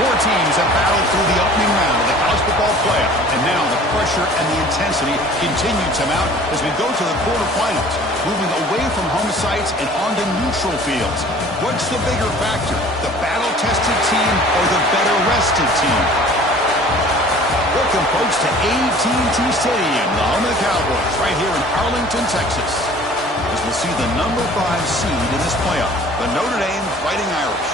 Four teams have battled through the opening round of the college football playoff, and now the pressure and the intensity continue to mount as we go to the quarterfinals, moving away from home sites and onto neutral fields. What's the bigger factor, the battle-tested team or the better-rested team? Welcome, folks, to AT&T Stadium, the home of the Cowboys, right here in Arlington, Texas, as we'll see the number 5 seed in this playoff, the Notre Dame Fighting Irish.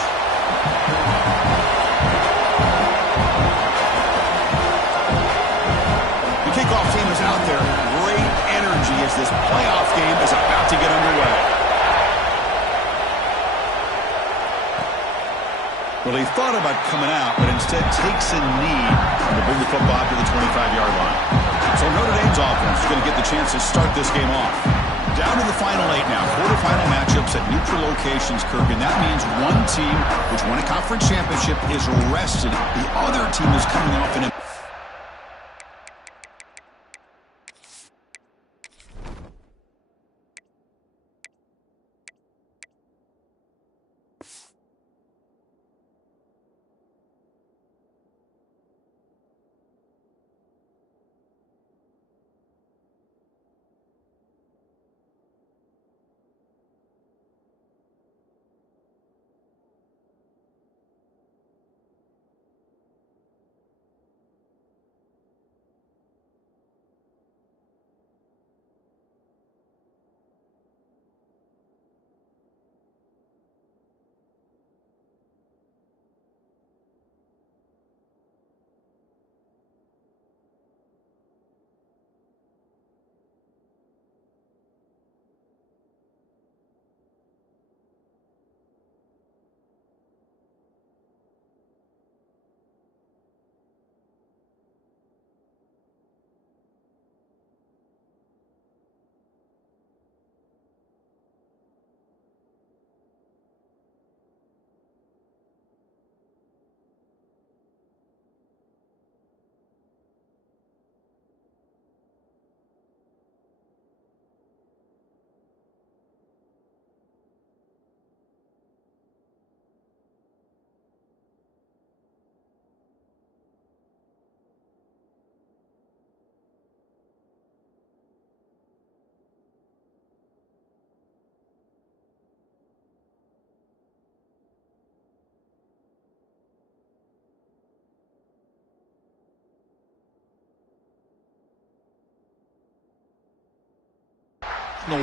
The kickoff team is out there. Great energy as this playoff game is about to get underway. Well, he thought about coming out, but instead takes a knee to bring the football to the 25-yard line. So Notre Dame's offense is going to get the chance to start this game off. Down to the final 8 now. Quarterfinal matchups at neutral locations, Kirk, and that means one team which won a conference championship is rested. The other team is coming off an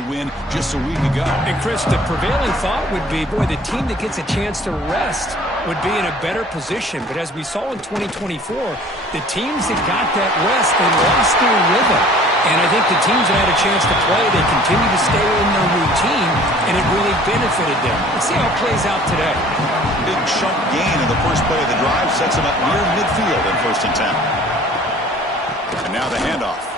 win just a week ago. And Chris, the prevailing thought would be, boy, the team that gets a chance to rest would be in a better position. But as we saw in 2024, the teams that got that rest, they lost their rhythm. And I think the teams that had a chance to play, they continue to stay in their routine, and it really benefited them. Let's see how it plays out today. Big chunk gain in the first play of the drive sets them up near midfield in 1st and 10. And now the handoff.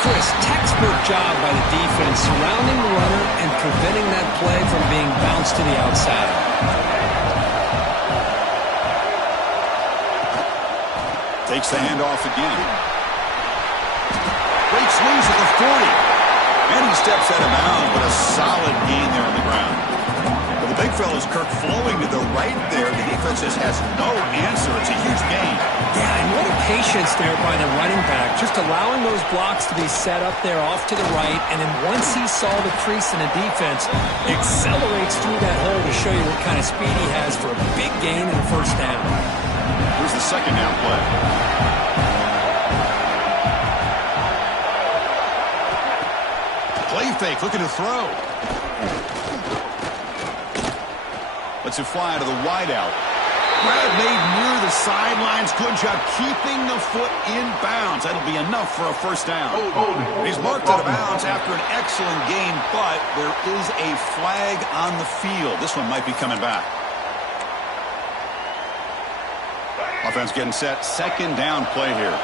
Chris, textbook job by the defense surrounding the runner and preventing that play from being bounced to the outside. Takes the handoff again. Breaks loose at the 40. And he steps out of bounds, but a solid gain there on the ground. But the big fella's Kirk flowing to the right there. The defense just has no answer. It's a huge gain. Yeah, and what a patience there by the running back, just allowing those blocks to be set up there off to the right, and then once he saw the crease in the defense, accelerates through that hole to show you what kind of speed he has for a big gain in the 1st down. Here's the 2nd down play. Play fake, looking to throw. Lets it fly to the wideout. Grab made near the sidelines. Good job keeping the foot in bounds. That'll be enough for a 1st down. He's marked out of bounds after an excellent game, but there is a flag on the field. This one might be coming back. Offense getting set. 2nd down play here.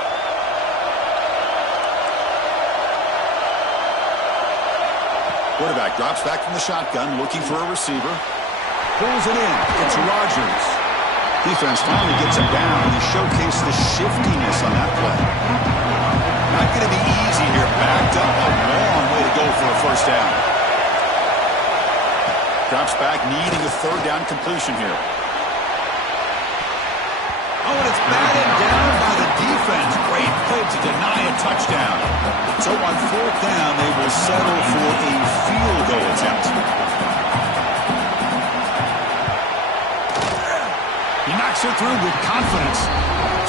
Quarterback drops back from the shotgun, looking for a receiver. Pulls it in. It's Rodgers. Defense finally gets him down, and he showcased the shiftiness on that play. Not going to be easy here. Backed up a long way to go for a 1st down. Drops back, needing a 3rd down completion here. Oh, and it's batted down by the defense. Great play to deny a touchdown. So on fourth down, they will settle for a field goal attempt. He knocks it through with confidence.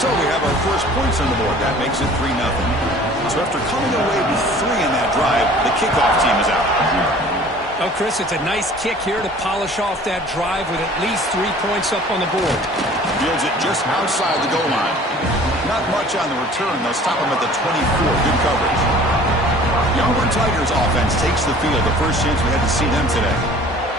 So we have our first points on the board. That makes it 3-0. So after coming away with 3 in that drive, the kickoff team is out. Oh, Chris, it's a nice kick here to polish off that drive with at least 3 points up on the board. Fields it just outside the goal line. Not much on the return. They'll stop him at the 24. Good coverage. The Auburn Tigers offense takes the field. The first chance we had to see them today.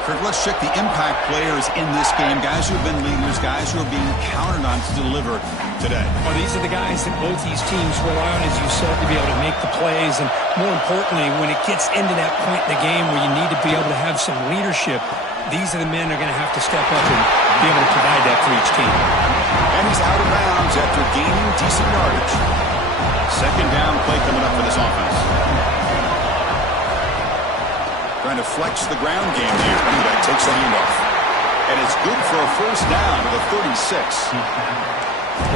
Kirk, let's check the impact players in this game. Guys who have been leaders, guys who are being counted on to deliver today. Well, these are the guys that both these teams rely on, as you said, to be able to make the plays. And more importantly, when it gets into that point in the game where you need to be able to have some leadership, these are the men that are going to have to step up and be able to provide that for each team. And he's out of bounds after gaining decent yardage. Second down play coming up for this offense. Trying to flex the ground game here. Running back takes the handoff. And it's good for a first down to the 36.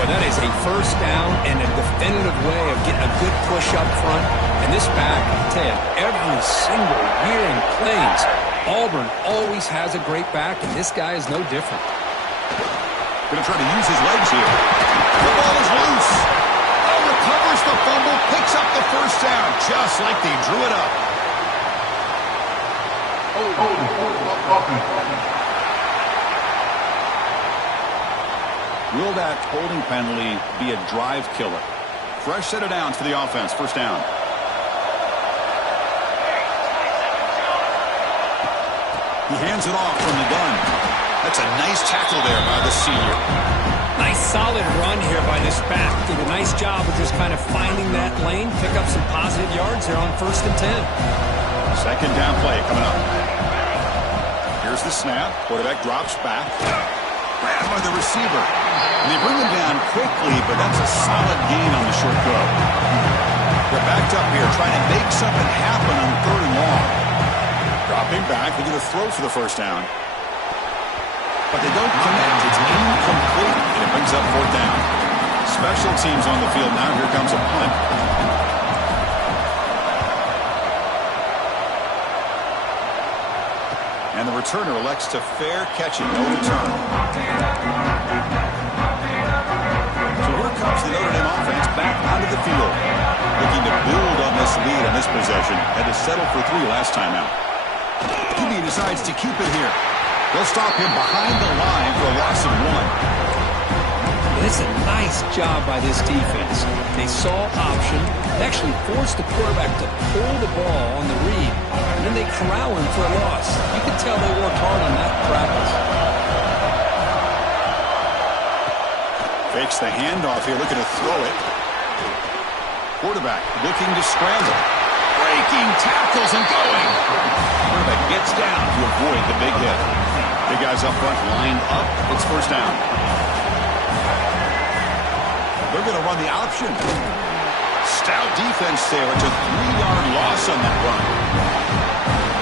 Well, that is a first down and a definitive way of getting a good push up front. And this back, I tell you, every single year in plays, Auburn always has a great back, and this guy is no different. Going to try to use his legs here. The ball is loose. Oh, recovers the fumble, picks up the first down, just like they drew it up. Will that holding penalty be a drive killer? Fresh set of downs for the offense. First down. He hands it off from the gun. That's a nice tackle there by the senior. Nice solid run here by this back. Did a nice job of just kind of finding that lane, pick up some positive yards there on 1st and 10. Second down play coming up. Here's the snap. Quarterback drops back. Grabbed by the receiver. And they bring him down quickly, but that's a solid gain on the short throw. They're backed up here, trying to make something happen on 3rd and long. Dropping back, they're going to throw for the first down. But they don't connect. It's incomplete, and it brings up 4th down. Special teams on the field now. Here comes a punt. And the returner elects to fair catch it. No return. So here comes the Notre Dame offense back onto the field. Looking to build on this lead on this possession. Had to settle for 3 last time out. QB decides to keep it here. They'll stop him behind the line for a loss of 1. It's a nice job by this defense. They saw option, actually forced the quarterback to pull the ball on the read, and then they corral him for a loss. You can tell they worked hard on that practice. Fakes the handoff here, looking to throw it. Quarterback looking to scramble. Breaking tackles and going. Quarterback gets down to avoid the big hit. Big guys up front lined up. It's first down. They're going to run the option. Stout defense there. It's a 3-yard loss on that run.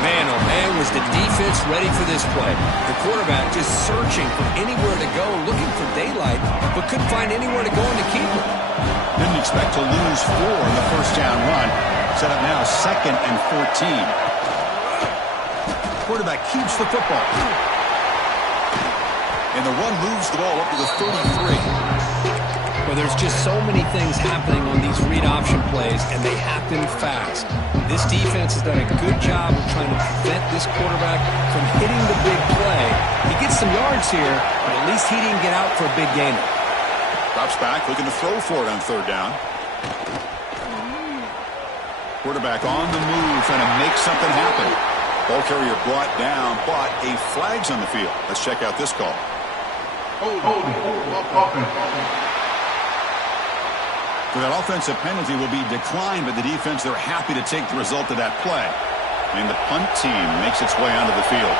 Man, oh man, was the defense ready for this play. The quarterback just searching for anywhere to go, looking for daylight, but couldn't find anywhere to go in the keeper. Didn't expect to lose 4 in the first down run. Set up now 2nd and 14. Quarterback keeps the football. And the run moves the ball up to the 33. Well, there's just so many things happening on these read option plays, and they happen fast. This defense has done a good job of trying to prevent this quarterback from hitting the big play. He gets some yards here, but at least he didn't get out for a big gainer. Drops back, looking to throw for it on 3rd down. Quarterback on the move, trying to make something happen. Ball carrier brought down, but a flag's on the field. Let's check out this call. So that offensive penalty will be declined by the defense. They're happy to take the result of that play. And the punt team makes its way onto the field.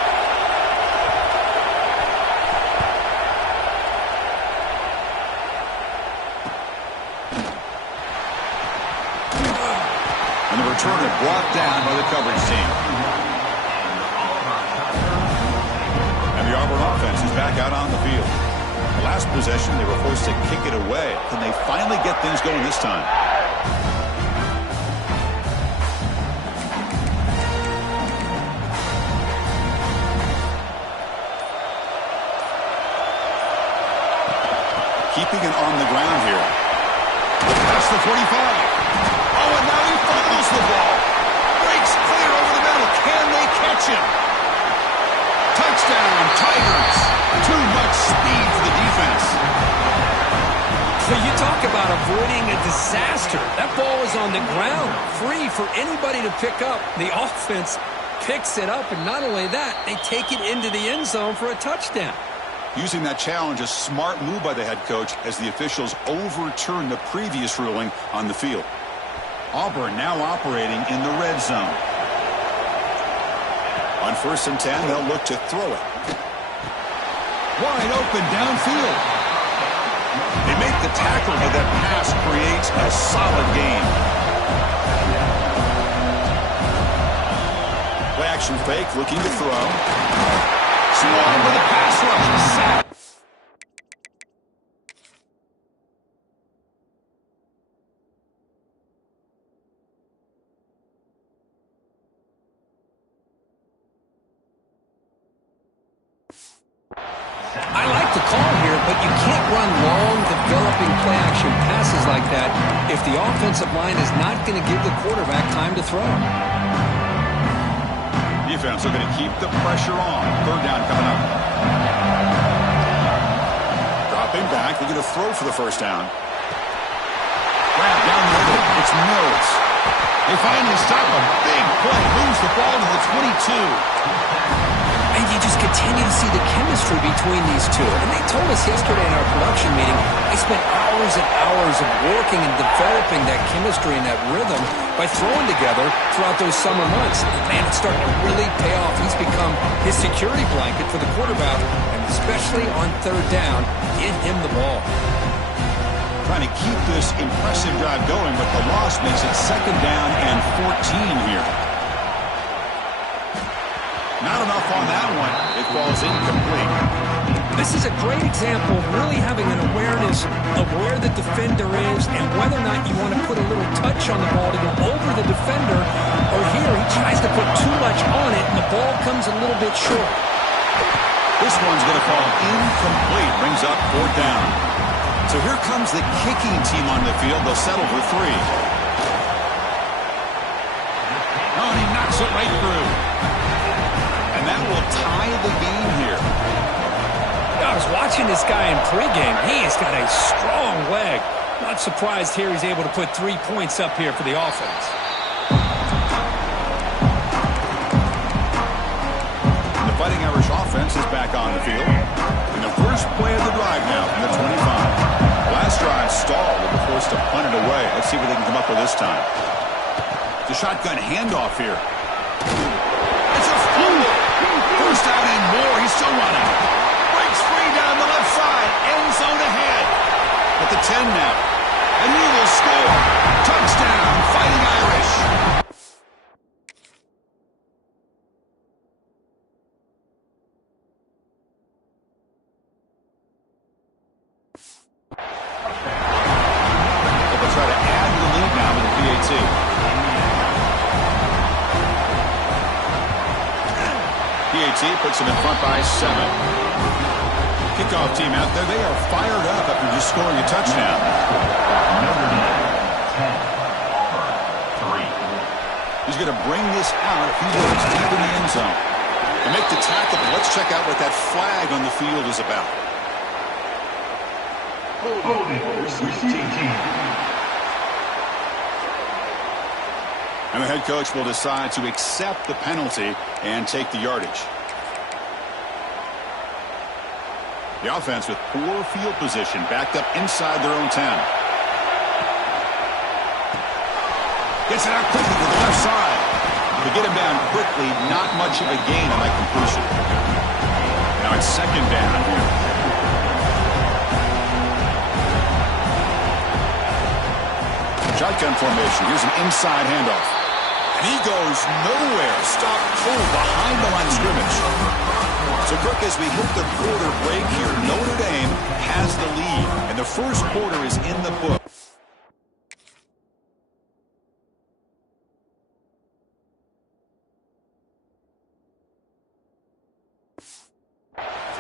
And the returner brought down by the coverage team. And the Auburn offense is back out on the field. The last possession, they were forced to kick it away. Can they finally get things going this time? Keeping it on the ground here. That's the 45. Oh, and now he fumbles the ball. Breaks clear over the middle. Can they catch him? Touchdown, Tigers. Too much speed for the defense. So you talk about avoiding a disaster. That ball is on the ground, free for anybody to pick up. The offense picks it up, and not only that, they take it into the end zone for a touchdown. Using that challenge, a smart move by the head coach as the officials overturn the previous ruling on the field. Auburn now operating in the red zone. On 1st and 10, they'll look to throw it. Wide open downfield. They make the tackle, but that pass creates a solid gain. Play action fake, looking to throw. Swarm with a pass rush. Sack. I like the call here, but you can't run long, developing play-action passes like that if the offensive line is not going to give the quarterback time to throw. Defense looking to keep the pressure on. 3rd down coming up. Dropping back, looking to throw for the 1st down. Grab down the middle. It's Mills. They finally stop a big play. Moves the ball to the 22. And you just continue to see the chemistry between these two. And they told us yesterday in our production meeting, they spent hours and hours of working and developing that chemistry and that rhythm by throwing together throughout those summer months. And man, it's starting to really pay off. He's become his security blanket for the quarterback, and especially on 3rd down, get him the ball. Trying to keep this impressive drive going, but the loss makes it 2nd down and 14 here. Not enough on that one. It falls incomplete. This is a great example of really having an awareness of where the defender is and whether or not you want to put a little touch on the ball to go over the defender, or here he tries to put too much on it and the ball comes a little bit short. This one's going to fall incomplete. Brings up 4th down. So here comes the kicking team on the field. They'll settle for 3. Oh, and he knocks it right through. And that will tie the game here. I was watching this guy in pregame. He has got a strong leg. Not surprised here he's able to put 3 points up here for the offense. And the Fighting Irish offense is back on the field. In the first play of the drive now from the 25. Last drive stalled. They were forced to punt it away. Let's see what they can come up with this time. The shotgun handoff here. It's a fumble. First down and more. He's still running. Breaks free down the left side. End zone ahead. At the 10 now. And he will score. Touchdown, Fighting Irish. They'll try to add to the lead now with the PAT. PAT puts them in front by 7. Kickoff team out there. They are fired up after just scoring a touchdown. Notre Dame, 10, 3. He's going to bring this out if he goes deep in the end zone. They make the tackle, but let's check out what that flag on the field is about. Receiving team. And the head coach will decide to accept the penalty and take the yardage. The offense with poor field position, backed up inside their own 10. Gets it out quickly to the left side. To get him down quickly, not much of a gain on that completion. Now it's 2nd down here. Shotgun formation. Here's an inside handoff. And he goes nowhere. Stop full behind the line of scrimmage. So, Kirk, as we hit the quarter break here, Notre Dame has the lead, and the first quarter is in the book.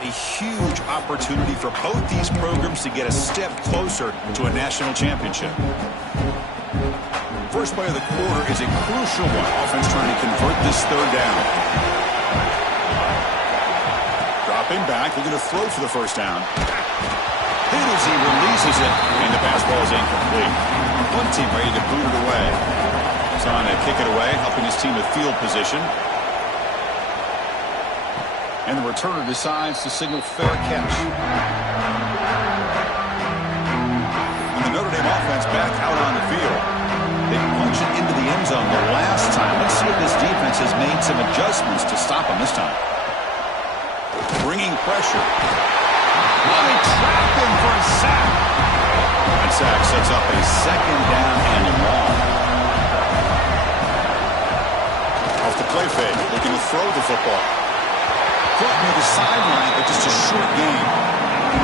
A huge opportunity for both these programs to get a step closer to a national championship. First play of the quarter is a crucial one. Offense trying to convert this third down. Dropping back, looking to throw for the first down. Hit as he releases it, and the pass ball is incomplete. One team ready to boot it away. He's on to kick it away, helping his team with field position. And the returner decides to signal fair catch. And the Notre Dame offense back out on the field. They punch it into the end zone the last time. Let's see if this defense has made some adjustments to stop them this time. Bringing pressure. Well, they trap him for a sack. That sack sets up a second down and long. Off the play fake, looking to throw the football. Caught near the sideline, but just a short game.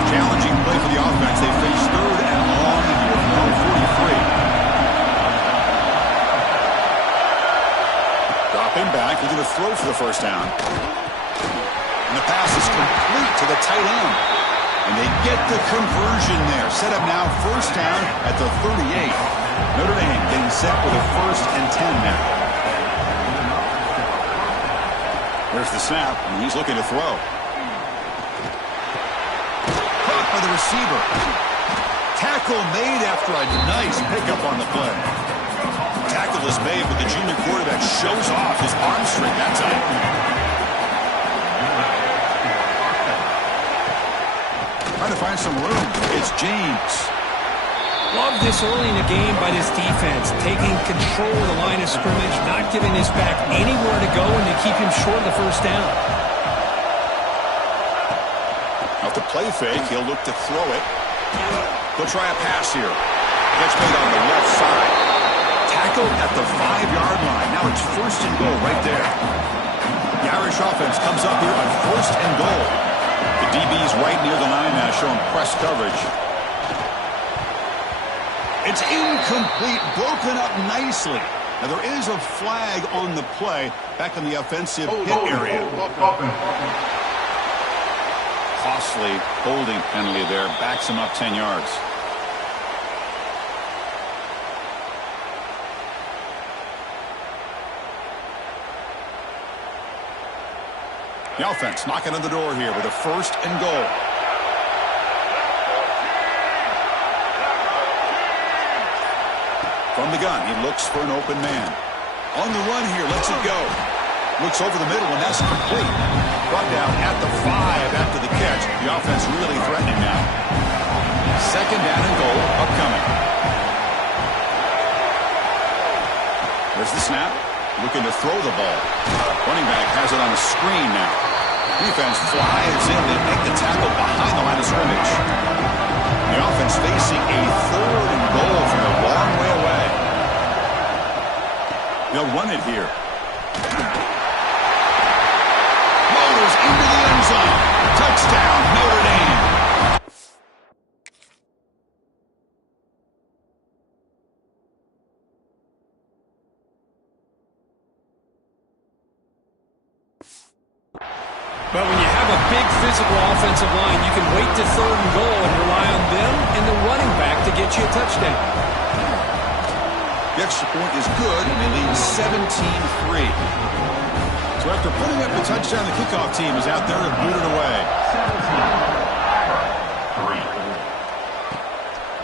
Challenging play for the offense. They face third and long here with 1:43. Dropping back, looking to throw for the first down. And the pass is complete to the tight end. And they get the conversion there. Set up now first down at the 38. Notre Dame getting set with a 1st and 10 now. There's the snap, and he's looking to throw. Caught by the receiver. Tackle made after a nice pickup on the play. Tackle is made, but the junior quarterback shows off his arm strength that time. Trying to find some room. It's James. Love this early in the game by this defense, taking control of the line of scrimmage, not giving this back anywhere to go, and to keep him short of the first down. Off the play fake, he'll look to throw it. He'll try a pass here. Catch made on the left side. Tackled at the 5-yard line. Now it's 1st and goal right there. The Irish offense comes up here on 1st and goal. The DB's right near the line now, showing press coverage. It's incomplete, broken up nicely. Now there is a flag on the play back in the offensive hit area. Costly holding penalty there, backs him up 10 yards. The offense knocking on the door here with a 1st and goal. From the gun, he looks for an open man. On the run here, lets it go. Looks over the middle, and that's complete. Brought down at the 5 after the catch. The offense really threatening now. 2nd down and goal upcoming. There's the snap. Looking to throw the ball. Running back has it on the screen now. Defense flies in. They make the tackle behind the line of scrimmage. The offense facing a 3rd and goal from a long way away. They'll run it here. Motors into the end zone. Touchdown, Notre Dame. But when you have a big physical offensive line, you can wait to 3rd and goal and rely on them and the running back to get you a touchdown. The extra point is good, and they lead 17-3. So after putting up the touchdown, the kickoff team is out there and booted away. 17-3.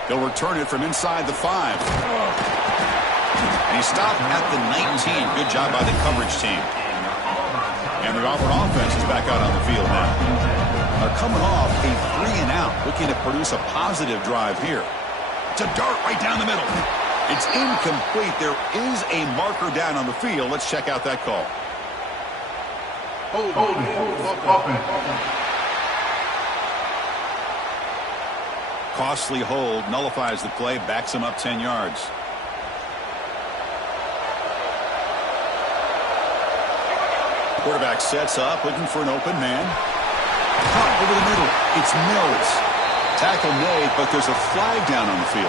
They'll return it from inside the 5. And he stopped at the 19. Good job by the coverage team. And the Auburn offense is back out on the field now. They're coming off a 3-and-out, looking to produce a positive drive here. To dart right down the middle. It's incomplete. There is a marker down on the field. Let's check out that call. Costly hold, nullifies the play, backs him up 10 yards. Quarterback sets up, looking for an open man. Caught over the middle. It's Mills. tackle made, but there's a flag down on the field.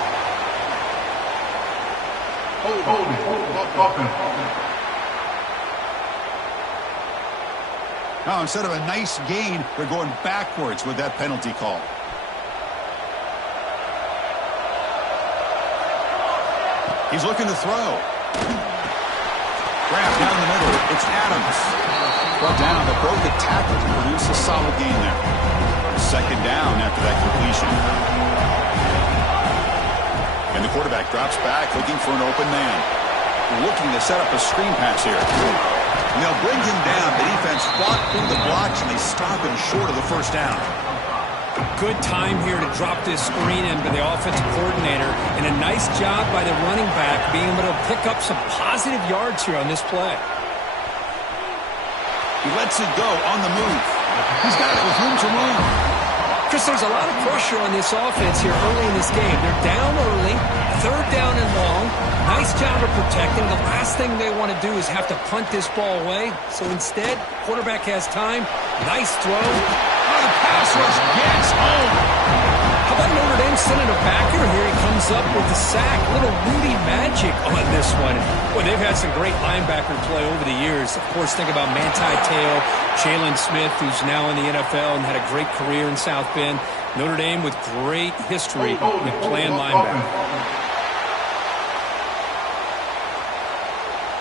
Now, instead of a nice gain, they're going backwards with that penalty call. He's looking to throw. Grab down the middle. It's Adams. Brought down, but broke the tackle to produce a solid gain there. Second down after that completion. And the quarterback drops back, looking for an open man. Looking to set up a screen pass here. And they'll bring him down. The defense fought through the blocks, and they stop him short of the first down. Good time here to drop this screen in by the offensive coordinator, and a nice job by the running back being able to pick up some positive yards here on this play. He lets it go on the move. He's got it with room to run. Chris, there's a lot of pressure on this offense here early in this game. They're down early, third down and long. Nice job of protecting. The last thing they want to do is have to punt this ball away. So instead, quarterback has time. Nice throw. Oh, the pass rush gets home. How about Notre Dame sending a backer here? He comes up with the sack. Little Rudy magic on this one. Boy, they've had some great linebacker play over the years. Of course, think about Manti Te'o, Jalen Smith, who's now in the NFL and had a great career in South Bend. Notre Dame with great history in playing linebacker.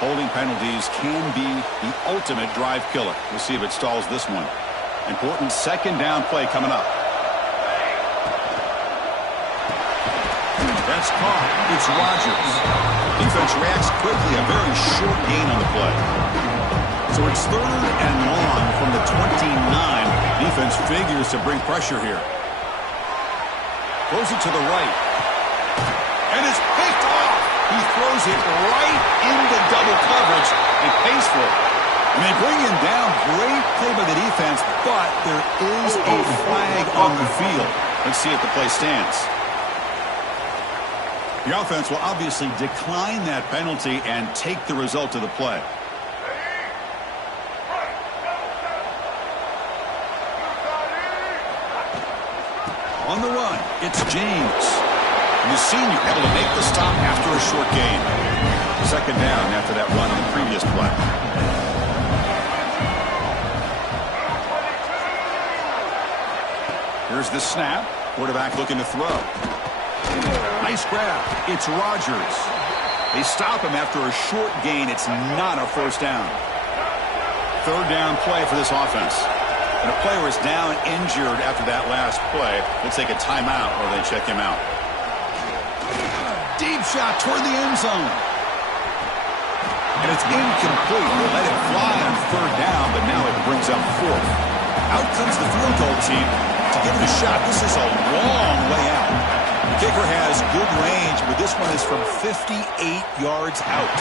Holding penalties can be the ultimate drive killer. We'll see if it stalls this one. Important second down play coming up. That's caught. It's Rodgers. Defense reacts quickly. A very short gain on the play. So it's third and long from the 29. Defense figures to bring pressure here. Throws it to the right. And it's picked off. He throws it right into double coverage and pays for it. And they bring him down. Great play by the defense, but there is a flag on the field. Let's see if the play stands. The offense will obviously decline that penalty and take the result of the play. On the run, it's James. And the senior able to make the stop after a short gain. Second down after that run on the previous play. Here's the snap. Quarterback looking to throw. Nice grab. It's Rodgers. They stop him after a short gain. It's not a first down. Third down play for this offense. And a player is down injured after that last play. We'll take a timeout or they check him out. Deep shot toward the end zone. And it's incomplete. They let it fly on third down, but now it brings up fourth. Out comes the field goal team to give it a shot. This is a long way out. The kicker has good range, but this one is from 58 yards out.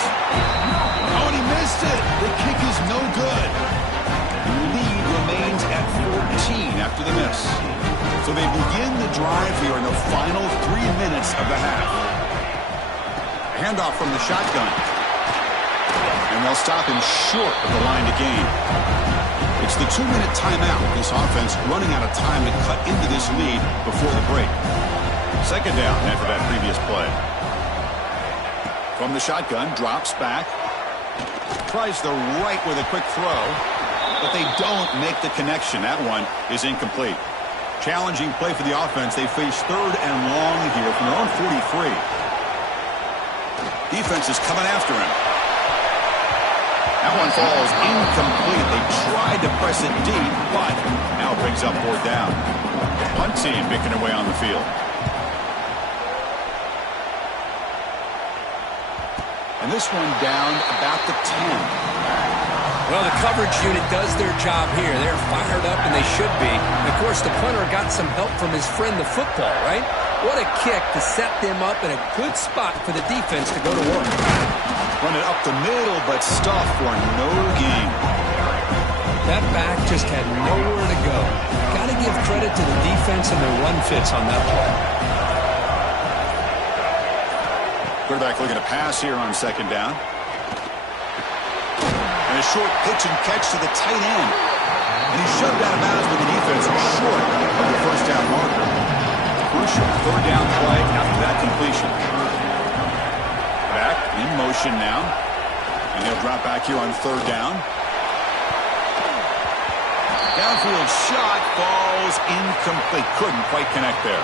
Oh, and he missed it. The kick is no good. The lead remains at 14 after the miss. So they begin the drive here in the final 3 minutes of the half. A handoff from the shotgun. And they'll stop him short of the line to gain. It's the 2-minute timeout. This offense running out of time to cut into this lead before the break. Second down after that previous play. From the shotgun, drops back. Tries the right with a quick throw, but they don't make the connection. That one is incomplete. Challenging play for the offense. They face third and long here from their own 43. Defense is coming after him. That one falls incomplete. They tried to press it deep, but now brings up fourth down. Punt team making their way on the field. And this one down about the 10. Well, the coverage unit does their job here. They're fired up, and they should be. And of course, the punter got some help from his friend, the football, right? What a kick to set them up in a good spot for the defense to go to work. Run it up the middle, but stuff for no gain. That back just had nowhere to go. Got to give credit to the defense and their run fits on that play. Quarterback looking to pass here on second down. And a short pitch and catch to the tight end. And he's shoved out of bounds with the defense short of the first down marker. crucial third down play after that completion. Back in motion now. And he'll drop back here on third down. Downfield shot falls incomplete. Couldn't quite connect there.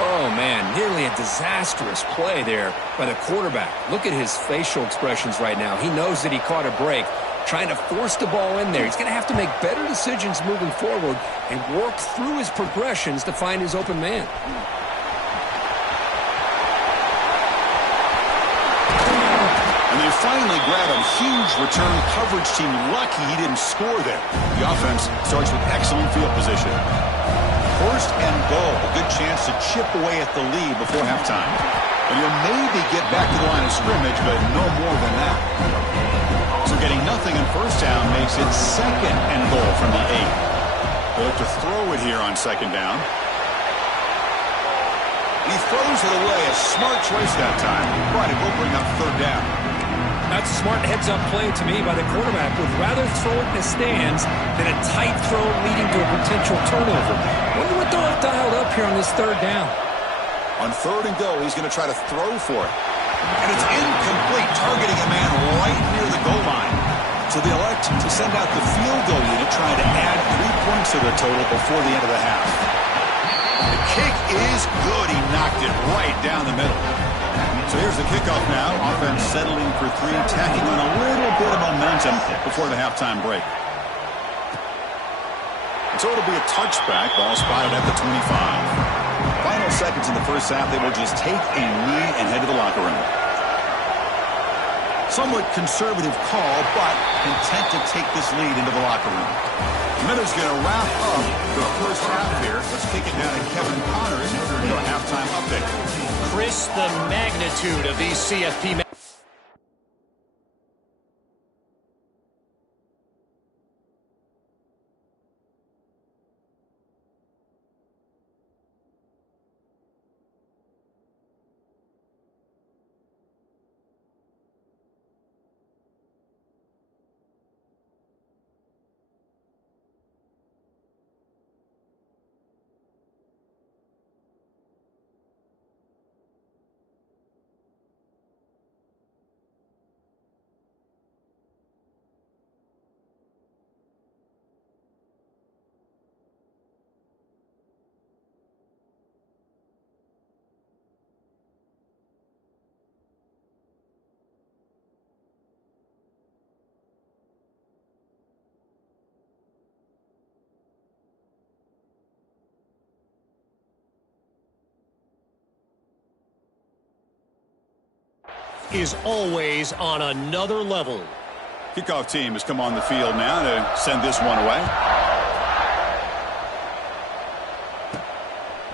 Oh, man, nearly a disastrous play there by the quarterback. Look at his facial expressions right now. He knows that he caught a break, trying to force the ball in there. He's going to have to make better decisions moving forward and work through his progressions to find his open man. And they finally grab a huge return. Coverage team lucky he didn't score there. The offense starts with excellent field position. First and goal, a good chance to chip away at the lead before halftime. And you'll maybe get back to the line of scrimmage, but no more than that. So getting nothing in first down makes it second and goal from the 8. They'll have to throw it here on second down. He throws it away. A smart choice that time. Right, it will bring up third down. That's a smart heads-up play to me by the quarterback. Would rather throw it in the stands than a tight throw leading to a potential turnover. Wonder what they'll have dialed up here on this third down. On third and go, he's going to try to throw for it. And it's incomplete, targeting a man right near the goal line. So they elect to send out the field goal unit, trying to add 3 points to their total before the end of the half. The kick is good. He knocked it right down the middle. So here's the kickoff now. Offense settling for 3, tacking on a little bit of momentum before the halftime break. And so it'll be a touchback. Ball spotted at the 25. Final seconds in the first half. They will just take a knee and head to the locker room. Somewhat conservative call, but content to take this lead into the locker room. Miller's going to wrap up the first half here. Let's kick it down to Kevin Connors for a halftime update. Chris, the magnitude of these CFP is always on another level. Kickoff team has come on the field now to send this one away.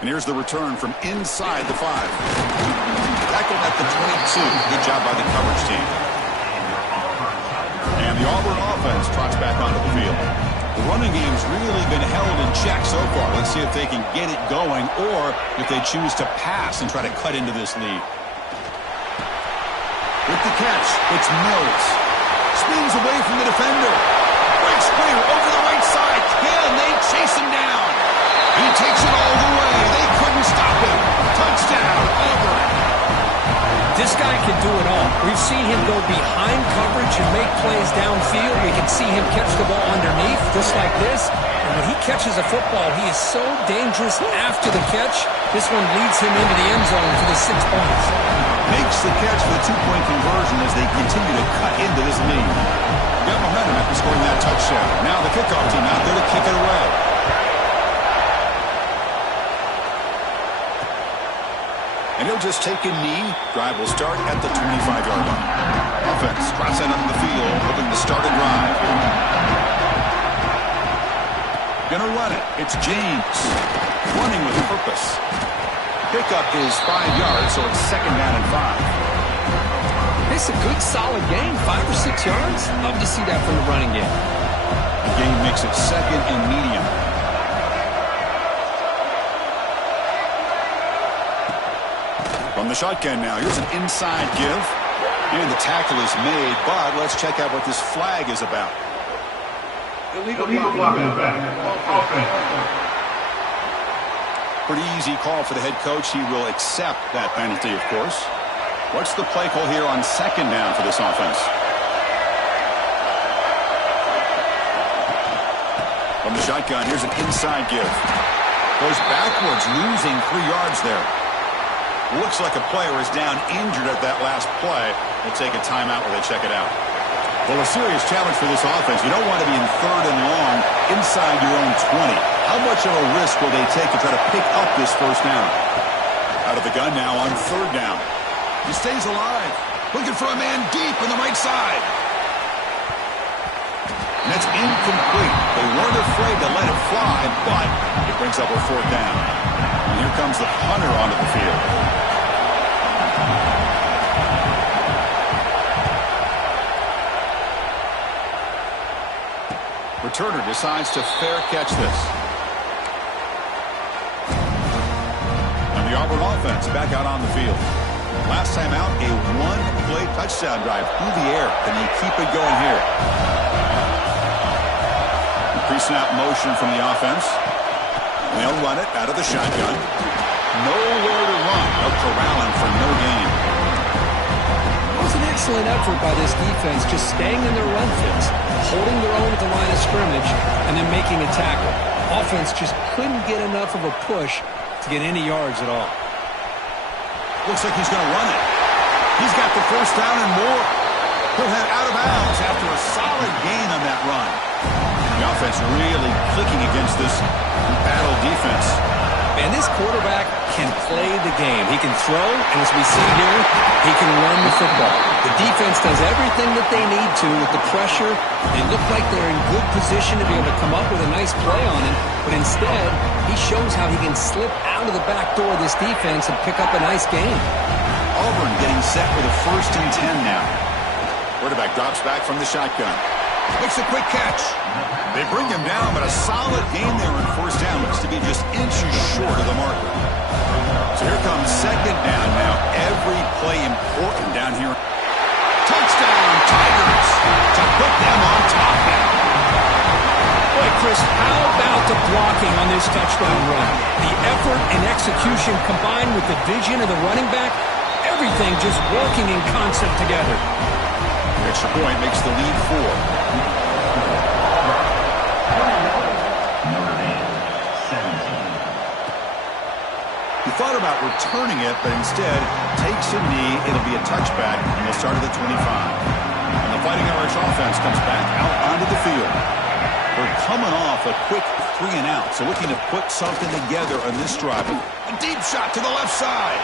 And here's the return from inside the 5. Tackled at the 22. Good job by the coverage team. And the Auburn offense trots back onto the field. The running game's really been held in check so far. Let's see if they can get it going or if they choose to pass and try to cut into this lead. With the catch, it's Mills. Spins away from the defender. Breaks clear over the right side. Can they chase him down? He takes it all the way. They couldn't stop him. Touchdown, Auburn. This guy can do it all. We've seen him go behind coverage and make plays downfield. We can see him catch the ball underneath, just like this. And when he catches a football, he is so dangerous after the catch. This one leads him into the end zone for the 6 points. Makes the catch for the 2-point conversion as they continue to cut into this lead. Got momentum after scoring that touchdown. Now the kickoff team out there to kick it away. And he'll just take a knee. Drive will start at the 25-yard line. Offense drops that onto the field, hoping to start a drive. Gonna run it. It's James. Running with purpose. Pickup is 5 yards, so it's second down and 5. It's a good, solid game. 5 or 6 yards. Love to see that from the running game. The game makes it second and medium. From the shotgun now, here's an inside give. And the tackle is made, but let's check out what this flag is about. Illegal blocking back. Offense. Pretty easy call for the head coach. He will accept that penalty, of course. What's the play call here on second down for this offense? From the shotgun, here's an inside give. Goes backwards, losing 3 yards there. Looks like a player is down injured at that last play. We'll take a timeout where they check it out. Well, a serious challenge for this offense. You don't want to be in 3rd and long inside your own 20. How much of a risk will they take to try to pick up this first down? Out of the gun now on 3rd down. He stays alive. Looking for a man deep on the right side. And that's incomplete. They weren't afraid to let it fly, but it brings up a 4th down. And here comes the punter onto the field. Returner decides to fair catch this. And the Auburn offense back out on the field. Last time out, a 1-play touchdown drive through the air. Can they keep it going here? Pre-snap motion from the offense. They'll run it out of the shotgun. Nowhere to run. No corralling for no gain. It was an excellent effort by this defense, just staying in their run fits, holding their own at the line of scrimmage, and then making a tackle. Offense just couldn't get enough of a push to get any yards at all. Looks like he's going to run it. He's got the first down and more. He'll head out of bounds after a solid gain on that run. The offense really clicking against this battle defense. And this quarterback can play the game. He can throw, and as we see here, he can run the football. The defense does everything that they need to with the pressure. They look like they're in good position to be able to come up with a nice play on him, but instead, he shows how he can slip out of the back door of this defense and pick up a nice gain. Auburn getting set for the 1st and 10 now. Quarterback drops back from the shotgun. Makes a quick catch. They bring him down, but a solid gain there on 1st down. Looks to be just inches short of the marker. So here comes 2nd down now. Every play important down here. Touchdown, Tigers, to put them on top now. Boy, Chris, how about the blocking on this touchdown run? The effort and execution combined with the vision of the running back, everything just working in concert together. Extra point makes the lead 4. Notre Dame, 17. He thought about returning it, but instead takes a knee. It'll be a touchback, and they'll start at the 25. And the Fighting Irish offense comes back out onto the field. They're coming off a quick 3 and out, so looking to put something together on this drive. A deep shot to the left side.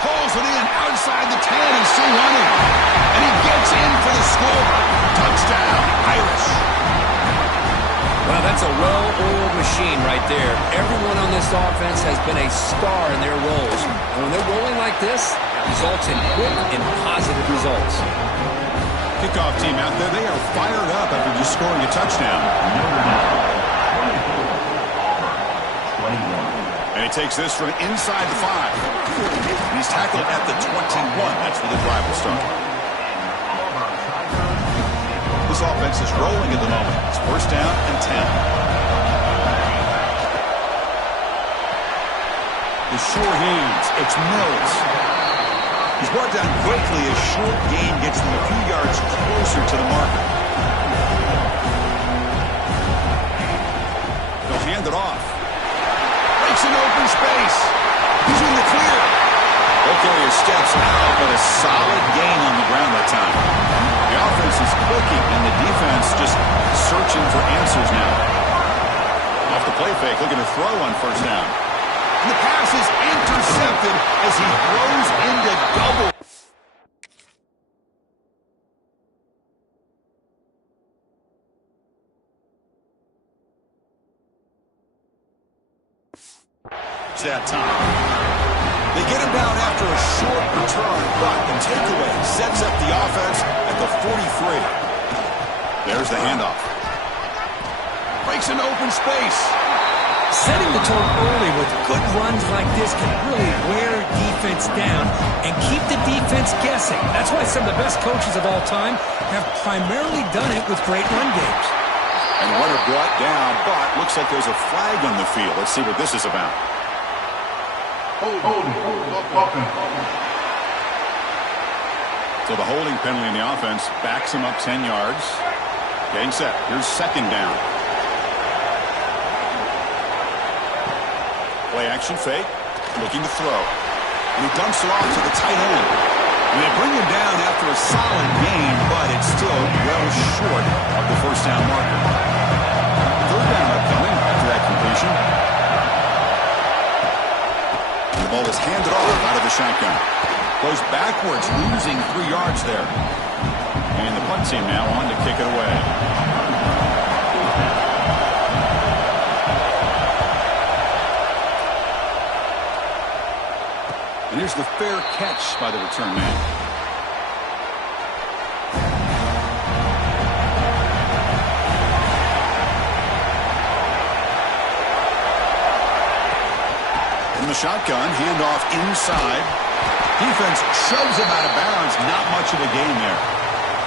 Pulls it in outside the 10. He's still running. And he gets in for the score. Touchdown, Irish. Well, that's a well-oiled machine right there. Everyone on this offense has been a star in their roles. And when they're rolling like this, it results in quick and positive results. Kickoff team out there, they are fired up after just scoring a touchdown. Notre Dame, 24. Auburn, 21. And he takes this from inside the 5. And he's tackled at the 21. That's where the drive will start. This offense is rolling at the moment. It's 1st down and 10. The sure hands. It's Mills. He's brought down quickly. A short gain gets them a few yards closer to the marker. They'll hand it off. Breaks an open space. He's in the clear. Carrier steps out, but a solid gain on the ground that time. The offense is clicking, and the defense just searching for answers now. Off the play fake, looking to throw on 1st down. And the pass is intercepted as he throws into double. It's that time. They get him down after a short return, but the takeaway sets up the offense at the 43. There's the handoff. Breaks an open space. Setting the tone early with good runs like this can really wear defense down and keep the defense guessing. That's why some of the best coaches of all time have primarily done it with great run games. And the runner brought down, but looks like there's a flag on the field. Let's see what this is about. So the holding penalty in the offense backs him up 10 yards. Getting set. Here's second down. Play action fake. Looking to throw. And he dumps it off to the tight end. And they bring him down after a solid gain, but it's still well short of the first down marker. Third down upcoming after that completion. And the ball is handed off out of the shotgun. Goes backwards, losing 3 yards there. And the punt team now on to kick it away. And here's the fair catch by the return man. In the shotgun, handoff inside. Defense shoves him out of bounds. Not much of a gain there.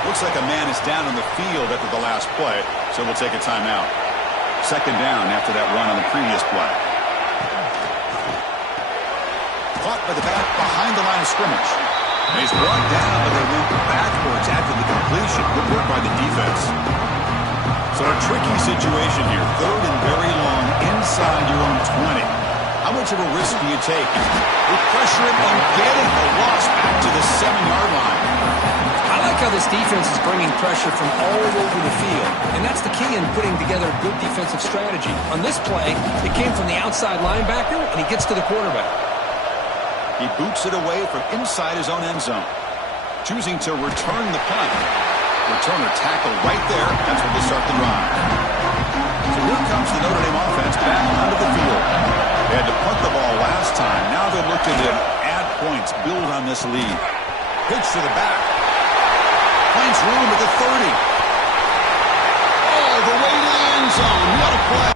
Looks like a man is down on the field after the last play, so we'll take a timeout. Second down after that run on the previous play. Caught by the back behind the line of scrimmage. And he's brought down, but they went backwards after the completion. Good work by the defense. So a tricky situation here. Third and very long inside your own 20. How much of a risk do you take? With pressure and getting the loss back to the 7-yard line. I like how this defense is bringing pressure from all over the field, and that's the key in putting together a good defensive strategy. On this play, it came from the outside linebacker, and he gets to the quarterback. He boots it away from inside his own end zone. Choosing to return the punt. Returner tackle right there. That's when they start the drive. So here comes the Notre Dame offense back onto the field. They had to punt the ball last time. Now they're looking to add points, build on this lead. Pitch to the back. Finds room at the 30. All the way to the end zone. What a play.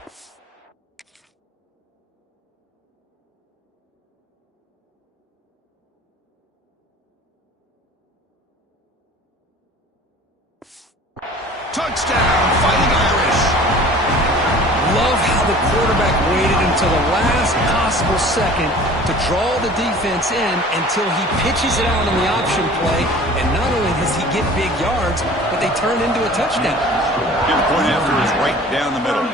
Touchdown, Fighting Irish. Love how the quarterback waited until the last possible second to draw the defense in until he pitches it out on the option play. And not only does he get big yards, but they turn into a touchdown. And the point after is right down the middle.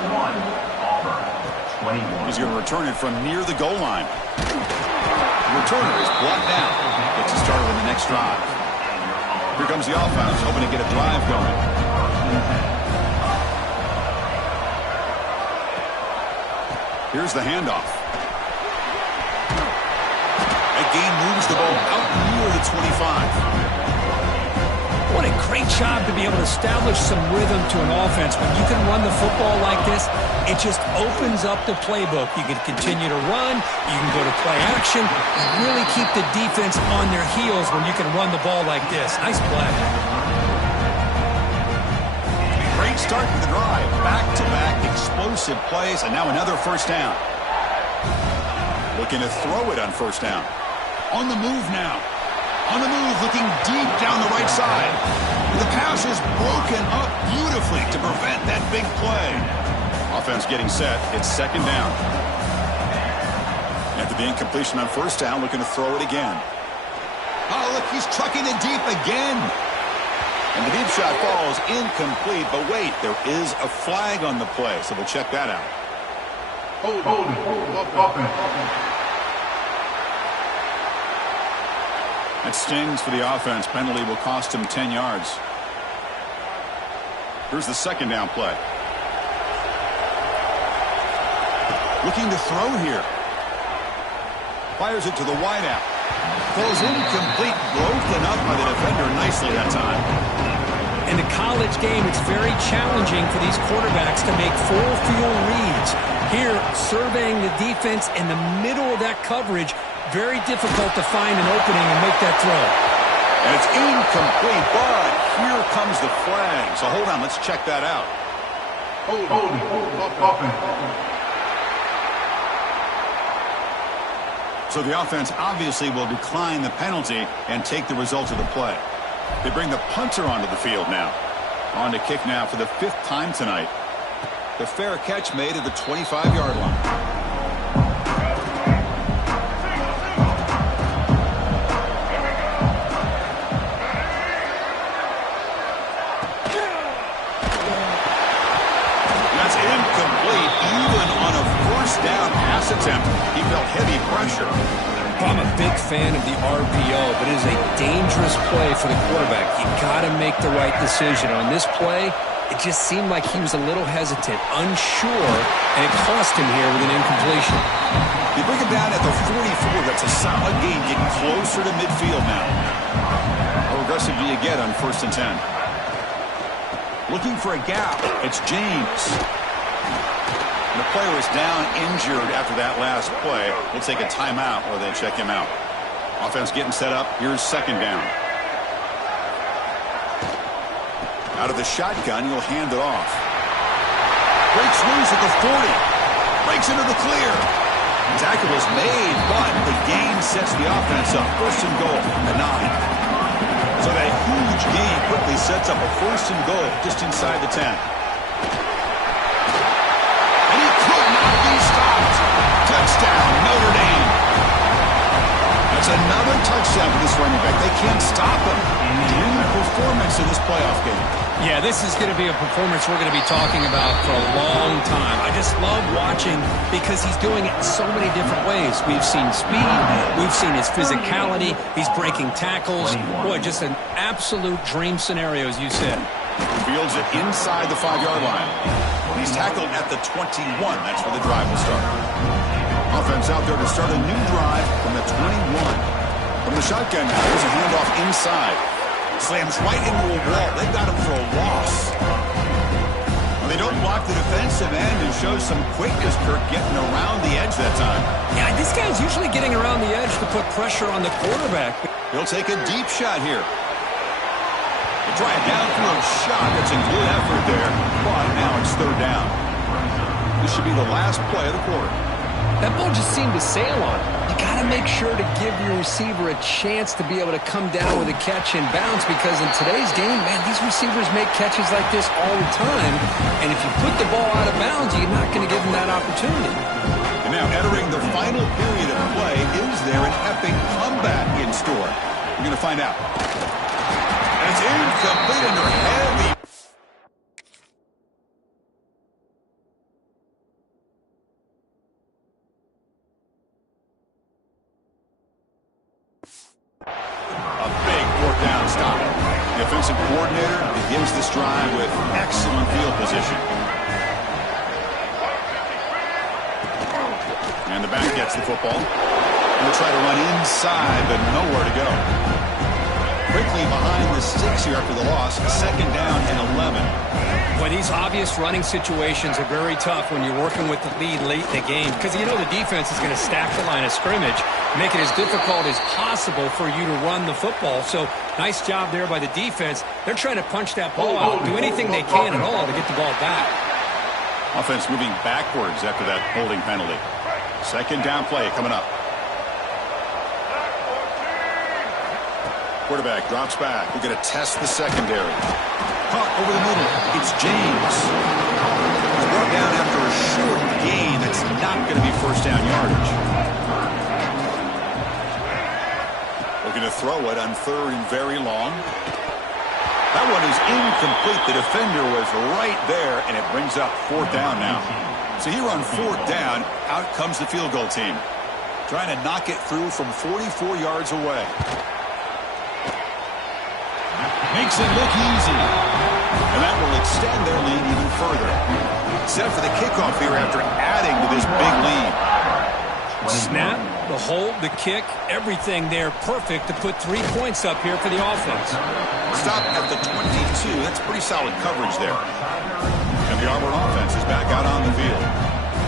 21. He's going to return it from near the goal line. The returner is blocked down. Gets it started on the next drive. Here comes the offense, hoping to get a drive going. Here's the handoff. Again moves the ball out near the 25. What a great job to be able to establish some rhythm to an offense. When you can run the football like this, it just opens up the playbook. You can continue to run. You can go to play action. And really keep the defense on their heels when you can run the ball like this. Nice play. Great start to the drive. Back-to-back explosive plays, and now another first down. Looking to throw it on first down. On the move now. On the move, looking deep down the right side. The pass is broken up beautifully to prevent that big play. Offense getting set. It's second down. After the incompletion on first down, looking to throw it again. Oh, look, he's trucking it deep again. And the deep shot falls incomplete, but wait, there is a flag on the play, so we'll check that out. Hold. That stings for the offense. Penalty will cost him 10 yards. Here's the second down play. Looking to throw here. Fires it to the wideout. Goes incomplete, broken up by the defender nicely that time. In the college game, it's very challenging for these quarterbacks to make full field reads. Here, surveying the defense in the middle of that coverage, very difficult to find an opening and make that throw. And it's incomplete, but here comes the flag. So hold on, let's check that out. Hold. So the offense obviously will decline the penalty and take the result of the play. They bring the punter onto the field now. On to kick now for the 5th time tonight. The fair catch made at the 25-yard line. Attempt. He felt heavy pressure. I'm a big fan of the RPO, but it is a dangerous play for the quarterback. You got to make the right decision. On this play, it just seemed like he was a little hesitant, unsure, and it cost him here with an incompletion. You bring him down at the 44. That's a solid gain, getting closer to midfield now. How aggressive do you get on 1st and 10? Looking for a gap. It's James. The player is down injured after that last play. We'll take a timeout while they check him out. Offense getting set up. Here's 2nd down. Out of the shotgun, he'll hand it off. Breaks loose at the 40. Breaks into the clear. Tackle was made, but the gain sets the offense up. 1st and goal at 9. So that huge gain quickly sets up a 1st and goal just inside the 10. Touchdown, Notre Dame. That's another touchdown for this running back. They can't stop him. Dream performance in this playoff game. Yeah, this is going to be a performance we're going to be talking about for a long time. I just love watching because he's doing it in so many different ways. We've seen speed. We've seen his physicality. He's breaking tackles. Boy, just an absolute dream scenario, as you said. Fields it inside the 5-yard line. He's tackled at the 21. That's where the drive will start. Offense out there to start a new drive from the 21. From the shotgun now, there's a handoff inside. Slams right into a wall. They've got him for a loss. Well, they don't block the defensive end and show some quickness, Kirk, getting around the edge that time. Yeah, this guy's usually getting around the edge to put pressure on the quarterback. He'll take a deep shot here. They try a downfield shot. That's a good effort there. But now it's 3rd down. This should be the last play of the quarter. That ball just seemed to sail on him. You got to make sure to give your receiver a chance to be able to come down with a catch and bounce, because in today's game, man, these receivers make catches like this all the time. And if you put the ball out of bounds, you're not going to give them that opportunity. And now entering the final period of play, is there an epic comeback in store? We're going to find out. And it's incomplete under heavy. Offensive coordinator begins this drive with excellent field position. And the back gets the football. He'll try to run inside, but nowhere to go. Quickly behind the 6 here after the loss. 2nd down and 11. Boy, these obvious running situations are very tough when you're working with the lead late in the game, because you know the defense is going to stack the line of scrimmage, make it as difficult as possible for you to run the football. So nice job there by the defense. They're trying to punch that ball out, do anything they can at all to get the ball back. Offense moving backwards after that holding penalty. 2nd down play coming up. Quarterback drops back. We're going to test the secondary. Caught over the middle. It's James. He's brought down after a short gain. That's not going to be 1st down yardage. Looking to throw it on 3rd and very long. That one is incomplete. The defender was right there, and it brings up 4th down now. So here on 4th down, out comes the field goal team. Trying to knock it through from 44 yards away. Makes it look easy. And that will extend their lead even further. Set for the kickoff here after adding to this big lead. Snap, the hold, the kick, everything there perfect to put 3 points up here for the offense. Stop at the 22. That's pretty solid coverage there. And the Auburn offense is back out on the field.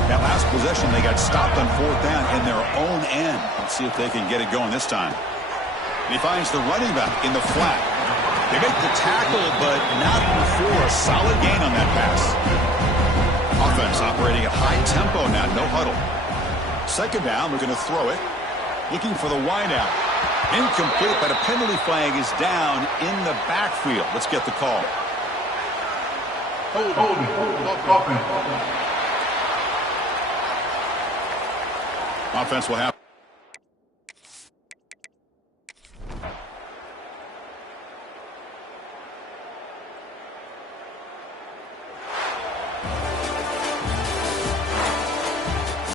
That last possession, they got stopped on 4th down in their own end. Let's see if they can get it going this time. And he finds the running back in the flat. They make the tackle, but not before a solid gain on that pass. Offense operating at high tempo now, no huddle. 2nd down, we're going to throw it. Looking for the wideout. Incomplete, but a penalty flag is down in the backfield. Let's get the call. Holding. Offense. Offense will have